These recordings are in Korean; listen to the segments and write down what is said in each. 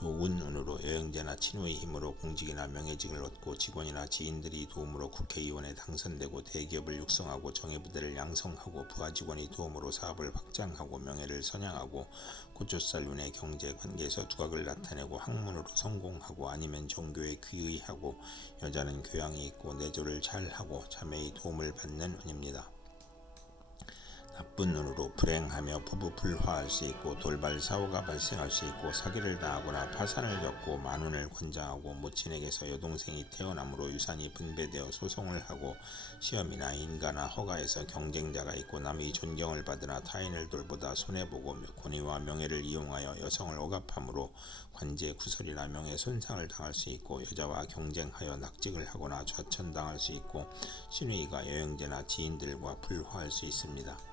좋은 운으로 여행자나 친구의 힘으로 공직이나 명예직을 얻고 직원이나 지인들이 도움으로 국회의원에 당선되고 대기업을 육성하고 정예부대를 양성하고 부하 직원이 도움으로 사업을 확장하고 명예를 선양하고 고초살 운의 경제 관계에서 두각을 나타내고 학문으로 성공하고 아니면 종교에 귀의하고 여자는 교양이 있고 내조를 잘하고 자매의 도움을 받는 운입니다. 나쁜 눈으로 불행하며 부부 불화할 수 있고 돌발 사고가 발생할 수 있고 사기를 당하거나 파산을 겪고 만운을 권장하고 모친에게서 여동생이 태어남으로 유산이 분배되어 소송을 하고 시험이나 인가나 허가에서 경쟁자가 있고 남의 존경을 받으나 타인을 돌보다 손해보고 권위와 명예를 이용하여 여성을 억압함으로 관제 구설이나 명예 손상을 당할 수 있고 여자와 경쟁하여 낙직을 하거나 좌천당할 수 있고 신우이가 여행자나 지인들과 불화할 수 있습니다.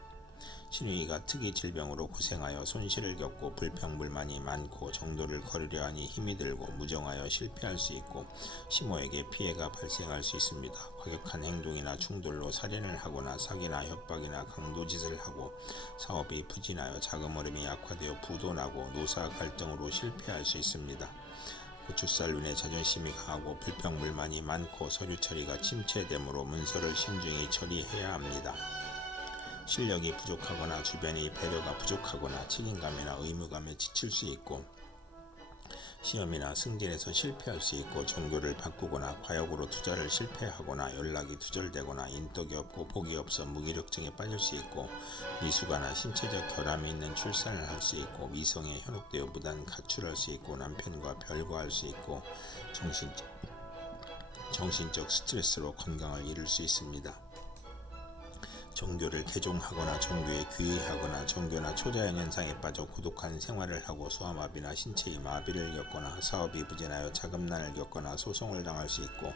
신우이가 특이 질병으로 고생하여 손실을 겪고 불평불만이 많고 정도를 거르려 하니 힘이 들고 무정하여 실패할 수 있고 시모에게 피해가 발생할 수 있습니다. 과격한 행동이나 충돌로 살인을 하거나 사기나 협박이나 강도짓을 하고 사업이 부진하여 자금 흐름이 약화되어 부도나고 노사 갈등으로 실패할 수 있습니다. 고추살 눈에 자존심이 강하고 불평불만이 많고 서류 처리가 침체되므로 문서를 신중히 처리해야 합니다. 실력이 부족하거나 주변의 배려가 부족하거나 책임감이나 의무감에 지칠 수 있고 시험이나 승진에서 실패할 수 있고 종교를 바꾸거나 과욕으로 투자를 실패하거나 연락이 두절되거나 인덕이 없고 복이 없어 무기력증에 빠질 수 있고 미숙아나 신체적 결함이 있는 출산을 할 수 있고 미성에 현혹되어 무단 가출할 수 있고 남편과 별거할 수 있고 정신적 정신적 스트레스로 건강을 잃을 수 있습니다. 종교를 개종하거나 종교에 귀의하거나 종교나 초자연 현상에 빠져 고독한 생활을 하고 소아마비나 신체의 마비를 겪거나 사업이 부진하여 자금난을 겪거나 소송을 당할 수 있고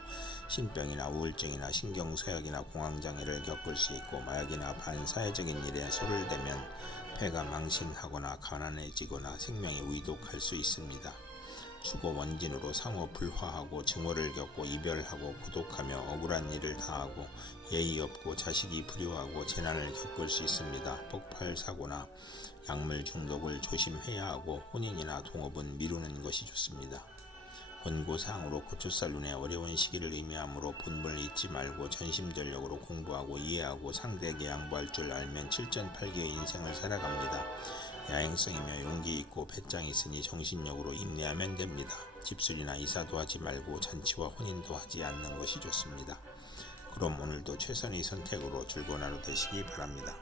신병이나 우울증이나 신경쇠약이나 공황장애를 겪을 수 있고 마약이나 반사회적인 일에 손을 대면 폐가 망신하거나 가난해지거나 생명이 위독할 수 있습니다. 수고 원진으로 상호 불화하고 증오를 겪고 이별하고 고독하며 억울한 일을 다하고 예의 없고 자식이 불효하고 재난을 겪을 수 있습니다. 폭발 사고나 약물 중독을 조심해야 하고 혼인이나 동업은 미루는 것이 좋습니다. 원고사항으로 고초살 눈의 어려운 시기를 의미하므로 본분을 잊지 말고 전심전력으로 공부하고 이해하고 상대에게 양보할 줄 알면 7전 8기의 인생을 살아갑니다. 야행성이며 용기 있고 배짱 있으니 정신력으로 인내하면 됩니다. 집술이나 이사도 하지 말고 잔치와 혼인도 하지 않는 것이 좋습니다. 그럼 오늘도 최선의 선택으로 즐거운 하루 되시기 바랍니다.